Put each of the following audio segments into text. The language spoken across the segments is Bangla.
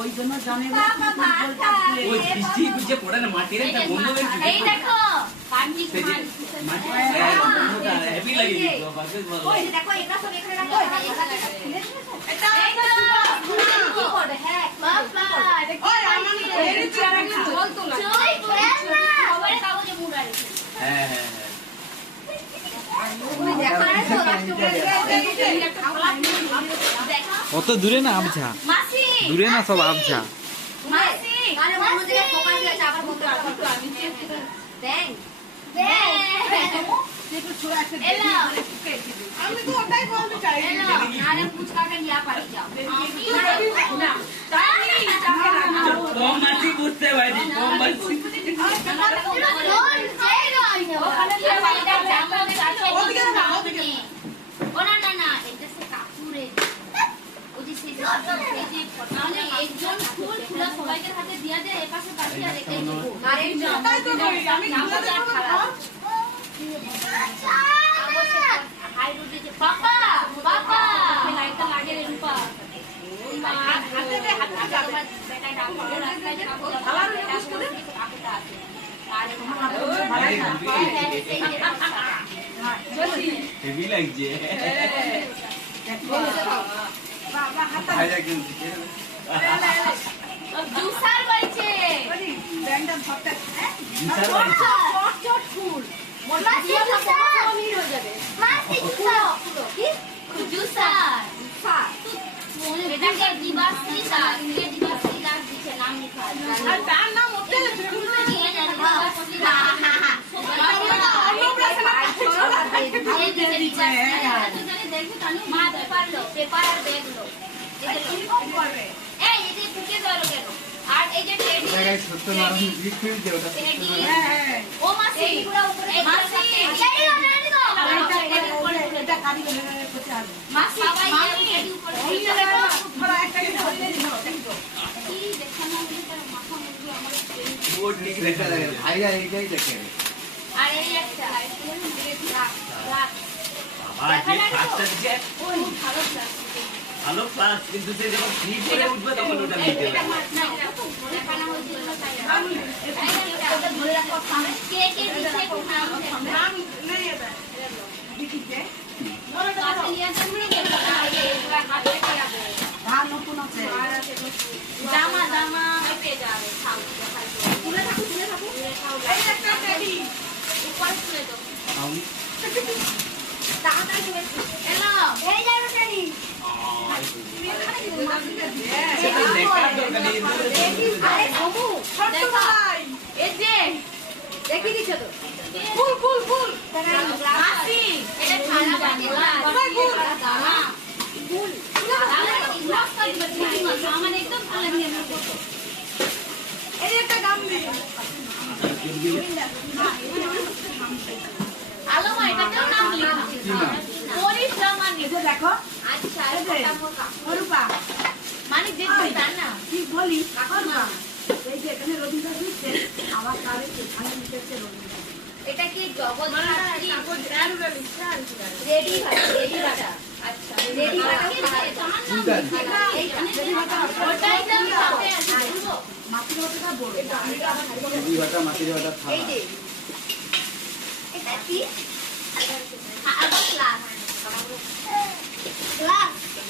ওই জন্য জানে ওই বৃষ্টি যে পড়ে না মাটির একটা গন্ধ বেরোচ্ছে এই দেখো পানি সেই যে মাটি হ্যাঁ, গন্ধটা হেভি লাগে কিন্তু আমার বেশ ভালো ওই লাগে। যে দেখো এটা সব এখানে রাখো এটা এখানে খুলে দিয়েছ এটা কি করবে হ্যাঁ। অত দূরে না আবঝা দূরে না সব আবঝা মাসি! আরে অন্য জায়গায় ফোকাস দিয়েছে আবার বলতে পারব আমি ব্যাং! ব্যাং! এলো আমি তো ওটাই বলতে চাই। আরে পুচকাটা নিয়ে পারি যাও। না কম মাছি বুঝতে পারি কম মাছি সবাইকে হাতে দিয়ে দেয় এপাশে পাশে আর রেখে দেবো ওটাই তো করি আমি খুলে দেবো না পাপা পাপা লাইটটা লাগে রে রূপা হাতে দে হাতে যাবে হেভি লাগছে। বাবা হাতে ভাইরা কিন্তু জুসার বলছে বলি ধরতে হ্যাঁ বিশাল লাগছে চট চট ফুল মাসি জুসার মাসি জুসার কি জুসার এটাকে দিবাসী দাস কে দিবাসী দাস দিছে নাম লেখা আর তার নাম ওতে নিয়ে যান দিবাসী লো পেপার আর ব্যাগ লো এই এই যে ঢুকে গেল কেন? আর এই যে টেডি টেডি হ্যাঁ ও মাসি মাসি। টেডি টেডি দাও এটা কারিগরের করতে হবে। মাসি মামি টেডি উপরে ওই যে দেখো একটা কি ধরে দিও কি দেখানো হলো তার মাথা মুন্ডু আমার ও ঠিক দেখা লাগে ভাইরা এইটাই দেখে। আর এই একটা রাখ রাখ। বাবা যে ক্লাসটা দিচ্ছে ওই ভালো প্লাস্টিক ভালো ক্লাস কিন্তু সে যখন ফ্রি করে উঠবে তখন ওটা নিতে হবে নতুন আছে। জামা জামা। পেয়ে যাবে খাও তুলে থাকো তুলে থাকো। এই উপরে তুলে দাও। তাড়াতাড়ি এলো। দেখি দিছে তো ফুল ফুল ফুল মাসি এটা খানা বানিয়ে ফুল? ফুল আমার একদম ভালো লাগে আমার ফটো এই একটা গাম দি আলো মা এটাতেও নাম লেখা পরিশ্রম আর এই দেখো কি বলি? এই যে এখানে রবীন্দ্র দিচ্ছে আবার তার এখানে লিখেছে রবীন্দ্র এটা কি জগৎ রেডি রেডি ভাটা। আচ্ছা রেডি ভাটা কি তোমার নাম এইখানে ওটাই তো সাথে আছে মাটির মতোটা বড়। ভাটা মাটির এই যে এটা কি আবার ক্লাস ক্লাস ক্লাস মাসি এই এই যে। আমি আমি এখানে এটা কি? আছে একবারে খুব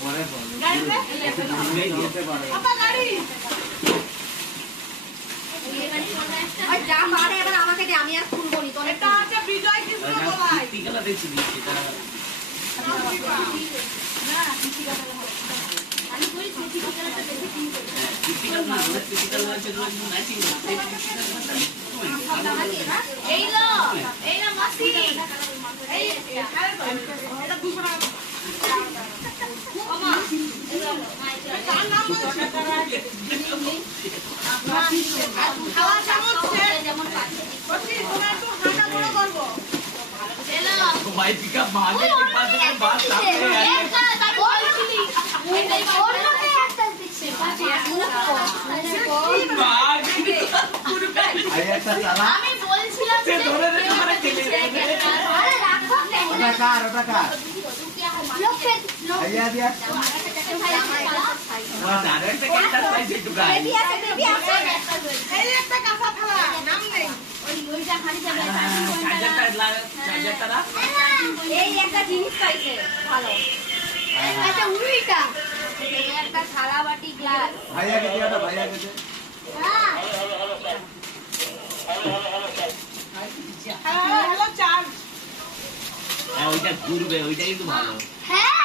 পরে নি না না না না এই লো এই লো মাসি এই এটা দুশো টাকা भाई पिकअप भागे के पास में बात सामने आ गई भागे के पूरे আই একটা চালা আমি বলছিলাম সে ধরে রেখে মানে খেলে আরে রাখো ওটা কার ওটা কার আইয়া দিয়া এই একটা জিনিস পাইছে ভালো। একটা উড়িটা একটা থালা বাটি গ্লাস ভাইয়া কে দিয়াটা ভাইয়া কে দে হ্যাঁ hello hello hello hello charge হ্যাঁ ওইটা ঘুরবে ওইটা কিন্তু ভালো। হ্যাঁ?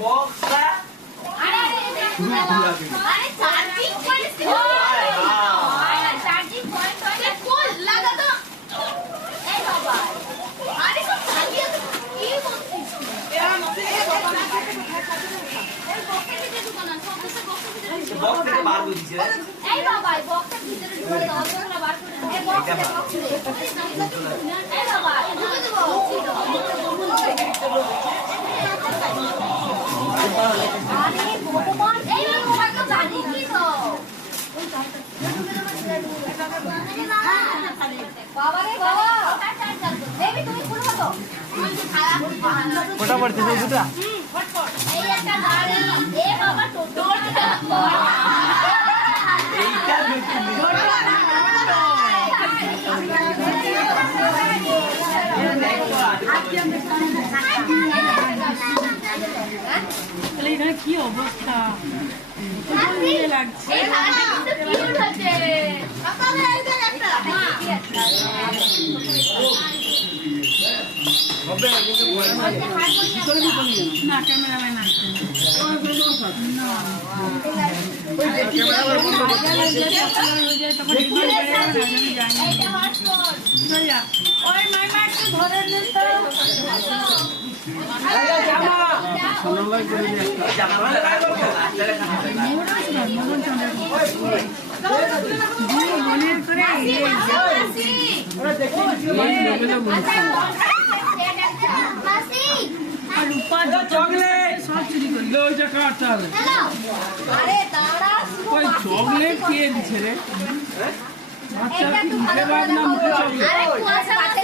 বক্সটা আরে চার্জিং পয়েন্ট আরে চার্জিং পয়েন্ট আরে ফুল লাগা তো এই বাবা আরে সব চালিয়ে তো কি বলছিস এই বক্সের ভিতরে ঢুকানো সব বক্সের ভিতরে ঢুকানো। বক্স থেকে বার করে দিছে এই বাবা বক্সের ভিতরে ঢুকে দাও ওগুলো বার করে দাও এই বক্সে বক্সে এই বাবা ঢুকে দেবো আরে ভগবান এই তোমার তো জানি কি তো ওটা পড়ছে সেই দুটা কি অবস্থা না ক্যামেরাম্যান আসছে এইটা চকলেট। কে দিছে রে? কুয়াশা পার্টি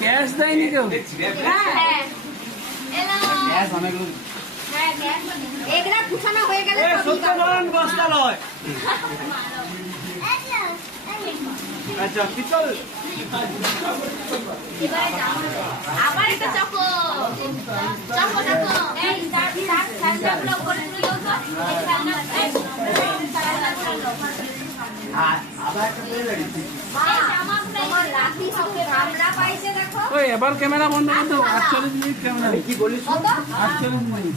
ক্যাশ দেয়নি কেউ? হ্যাঁ। গ্যাস অনেক হ্যাঁ গ্যাস এগুলা কুছানো হয়ে গেলে ঠিক বস্তা লয় আচ্ছা পিতল আবার একটা চকো। Choco choco. এই তুলে দাও তো। এই খেলনা এই খেলনাগুলো আর আবার একটা পেয়ে এবার ক্যামেরা বন্ধ করে দাও আটচল্লিশ মিনিট ক্যামেরা কি বলিস কত? আটচল্লিশ মিনিট।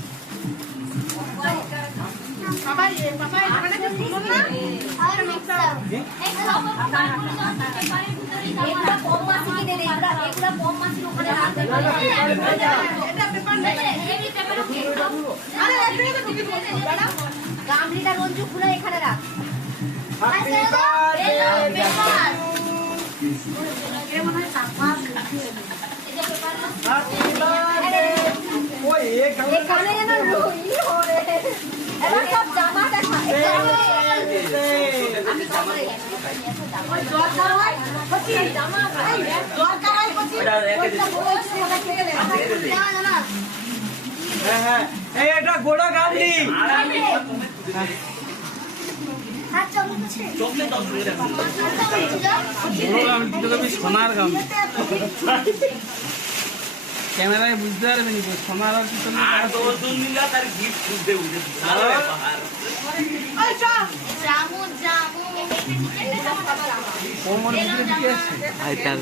গামলিটা রঞ্জু খুলে এখানে রাখ হ্যাপি এলো বার্থডে পেপার এই যে পেপার হ্যাপি বার্থডে ওই এক এখানে যেন রুই হরে এবার সব জামা দেখা আমি কাপড়ে ওই দরকার হয় হয় হ্যাঁ হ্যাঁ এটা গোড়া আমি সোনার গামলি ক্যামেরায় বুঝতে পারবে নি যে সোনার আর পিছনে আর তো ও দুন দিন তার গিফট খুঁজতে উঠে আই তার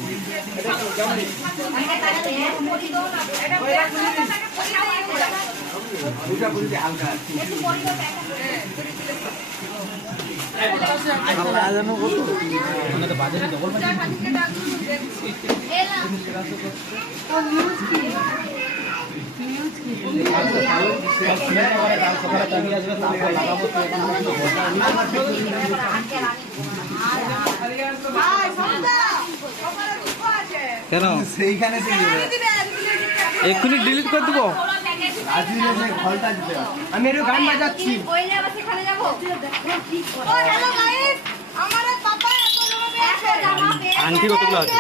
কেন? সেইখানে এক্ষুনি ডিলিট করে দেবো? আমি একটু গান বাজাচ্ছি আংটি কতগুলো আছে?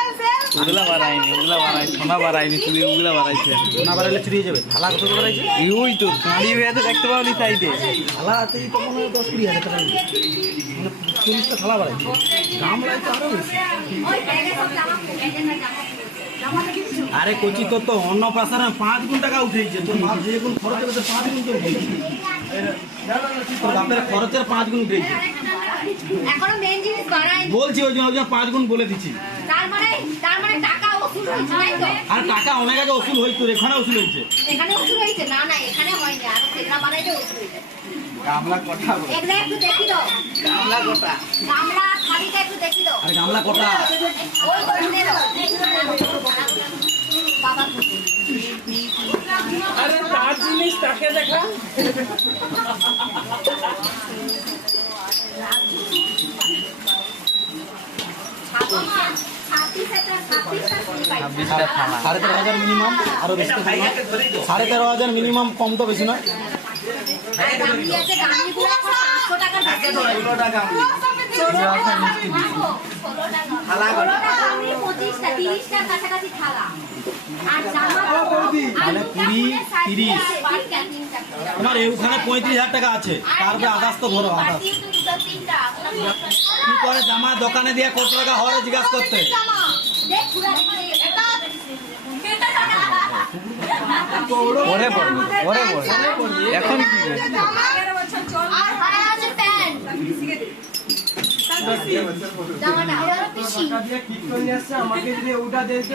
ওগুলা বাড়ায়নি ওগুলা বাড়াই সোনা বাড়ায়নি তুমি ওগুলা বাড়াইছে। সোনা বাড়াইলে চুরি হয়ে যাবে। থালা কত আছে এই ওই তো গাড়ি হয়ে দেখতে পাওনি সাইডে। থালাতেই তো মনে হয় দশ কুড়ি হাজার টাকা মানে চল্লিশটা থালা বাড়াইছে। দাম বেশি। আরে কচি তো তো অন্নপ্রাশনে পাঁচ গুণ টাকা উঠেছে তোর মা যে গুণ খরচ হবে পাঁচ গুণ তো উঠেছে তোর বাপের খরচের পাঁচ গুণ উঠেছে এখনও মেন জিনিস বানাই বলছি ওই জন্য ওই জন্য পাঁচ গুণ বলে দিচ্ছি তার মানে তার মানে টাকা ওসুল হয়েছে তাই তো আর টাকা অনেক আগে ওসুল হয়েছে এখানে ওসুল হয়েছে এখানে ওসুল হয়েছে না না এখানে হয়নি আর সেটা বানাইতে ওসুল হয়েছে গামলা কটা এগুলো একটু দেখি দাও গামলা কটা গামলা থালিটা একটু দেখি দাও আরে গামলা কটা ওই দাও আরে তার জিনিস তাকে দেখা। সাড়ে তেরো হাজার মিনিমাম আরও বেশি সাড়ে তেরো হাজার মিনিমাম কম তো বেশি না। থালা। তাহলে কুড়ি, তিরিশ। তোমার এইখানে পঁয়ত্রিশ হাজার টাকা আছে। তারপরে আদাস তো ধরো আদাস কি করে জামা দোকানে দিয়ে কত টাকা হয় জিজ্ঞাসা করতে? পরে পড়বে পরে পড়বে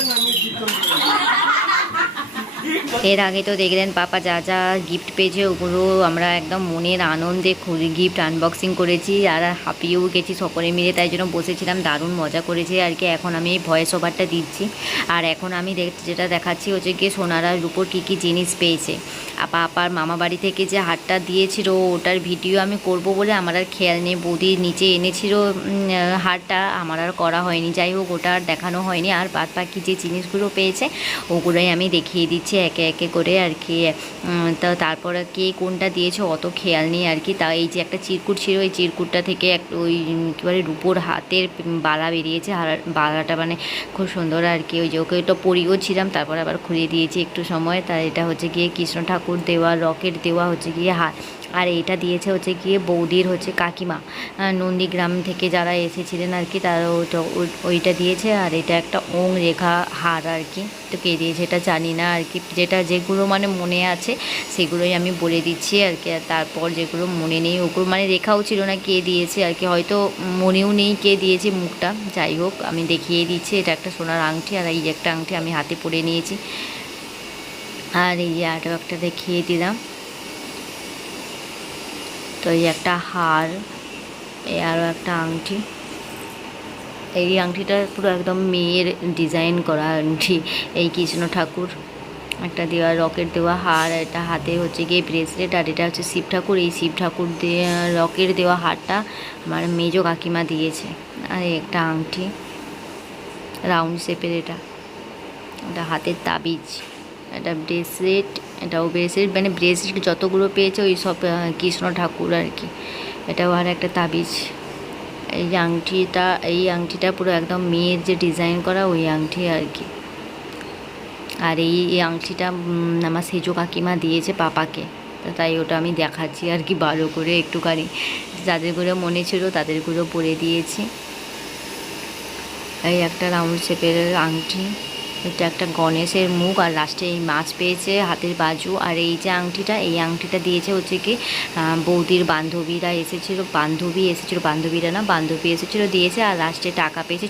এখন কি করবে? এর আগে তো দেখলেন পাপা যা যা গিফট পেয়েছে ওগুলো আমরা একদম মনের আনন্দে গিফট আনবক্সিং করেছি আর হাঁপিয়েও গেছি সকলে মিলে, তাই জন্য বসেছিলাম, দারুণ মজা করেছি আর কি। এখন আমি ভয়েস ওভারটা দিচ্ছি। আর এখন আমি যেটা দেখাচ্ছি হচ্ছে গিয়ে সোনারার উপর কী কী জিনিস পেয়েছে। আপা আপার মামা বাড়ি থেকে যে হারটা দিয়েছিল, ওটার ভিডিও আমি করব বলে আমার আর খেয়াল নেই। বৌদি নিচে এনেছিল হারটা, আমার আর করা হয়নি। যাই হোক, ওটা আর দেখানো হয়নি। আর বাদ বাকি যে জিনিসগুলো পেয়েছে, ওগুলোই আমি দেখিয়ে দিচ্ছি। একে একে করে আর কি। তো তারপরে কে কোনটা দিয়েছে অত খেয়াল নেই আর কি। তা এই যে একটা চিরকুট ছিল ওই চিরকুটটা থেকে এক ওই কী বলে রূপোর হাতের বালা বেরিয়েছে। বালাটা মানে খুব সুন্দর আর কি। ওই যে ওকে তো পরিও ছিলাম, তারপর আবার খুলে দিয়েছি একটু সময়। তা এটা হচ্ছে গিয়ে কৃষ্ণ ঠাকুর দেওয়া, রকেট দেওয়া হচ্ছে গিয়ে হাত আর এটা দিয়েছে হচ্ছে গিয়ে বৌদির হচ্ছে কাকিমা। নন্দীগ্রাম থেকে যারা এসেছিলেন আর কি তারা ওইটা ওই- ওইটা দিয়েছে। আর এটা একটা ওং রেখা হার আর কি। তো কে দিয়েছে এটা জানি না আর কি। যেটা যেগুলো মানে মনে আছে, সেগুলোই আমি বলে দিচ্ছি আর কি। তারপর যেগুলো মনে নেই, ওগুলো মানে রেখাও ছিল না কে দিয়েছে আর কি। হয়তো মনেও নেই কে দিয়েছে মুখটা। যাই হোক, আমি দেখিয়ে দিচ্ছি। এটা একটা সোনার আংটি আর এই একটা আংটি আমি হাতে পরে নিয়েছি। আর এই যে আরও একটা দেখিয়ে দিলাম। তো এই একটা হার, এই আরও একটা আংটি। এই আংটিটা পুরো একদম মেয়ের ডিজাইন করা আংটি। এই কৃষ্ণ ঠাকুর, একটা দেওয়া, রকেট দেওয়া হার, এটা হাতে হচ্ছে গিয়ে ব্রেসলেট আর এটা হচ্ছে শিব ঠাকুর। এই শিব ঠাকুর রকেট দেওয়া হারটা আমার মেজো কাকিমা দিয়েছে। আর একটা আংটি, রাউন্ড শেপের এটা। এটা হাতের তাবিজ এটা ব্রেসলেট এটাও ব্রেসলেট মানে ব্রেসলেট যতগুলো পেয়েছে, ওই সব কৃষ্ণ ঠাকুর আর কি। এটাও আর একটা তাবিজ। এই আংটিটা এই আংটিটা পুরো একদম মেয়ের যে ডিজাইন করা, ওই আংটি আর কি। আর এই এই আংটিটা আমার সেজো কাকিমা দিয়েছে পাপাকে। তাই ওটা আমি দেখাচ্ছি আর কি ভালো করে একটুখানি। যাদেরগুলো মনে ছিল তাদেরগুলো পরে দিয়েছি। এই একটা রাউন্ড শেপের আংটি। এটা একটা গণেশের মুখ, আর লাস্টে এই মাছ পেয়েছে হাতের বাজু, আর এই যে আংটিটা, এই আংটিটা দিয়েছে হচ্ছে কি বৌদির বান্ধবীরা এসেছিল, বান্ধবী এসেছিল, বান্ধবীরা না, বান্ধবী এসেছিল, দিয়েছে, আর লাস্টে টাকা পেয়েছে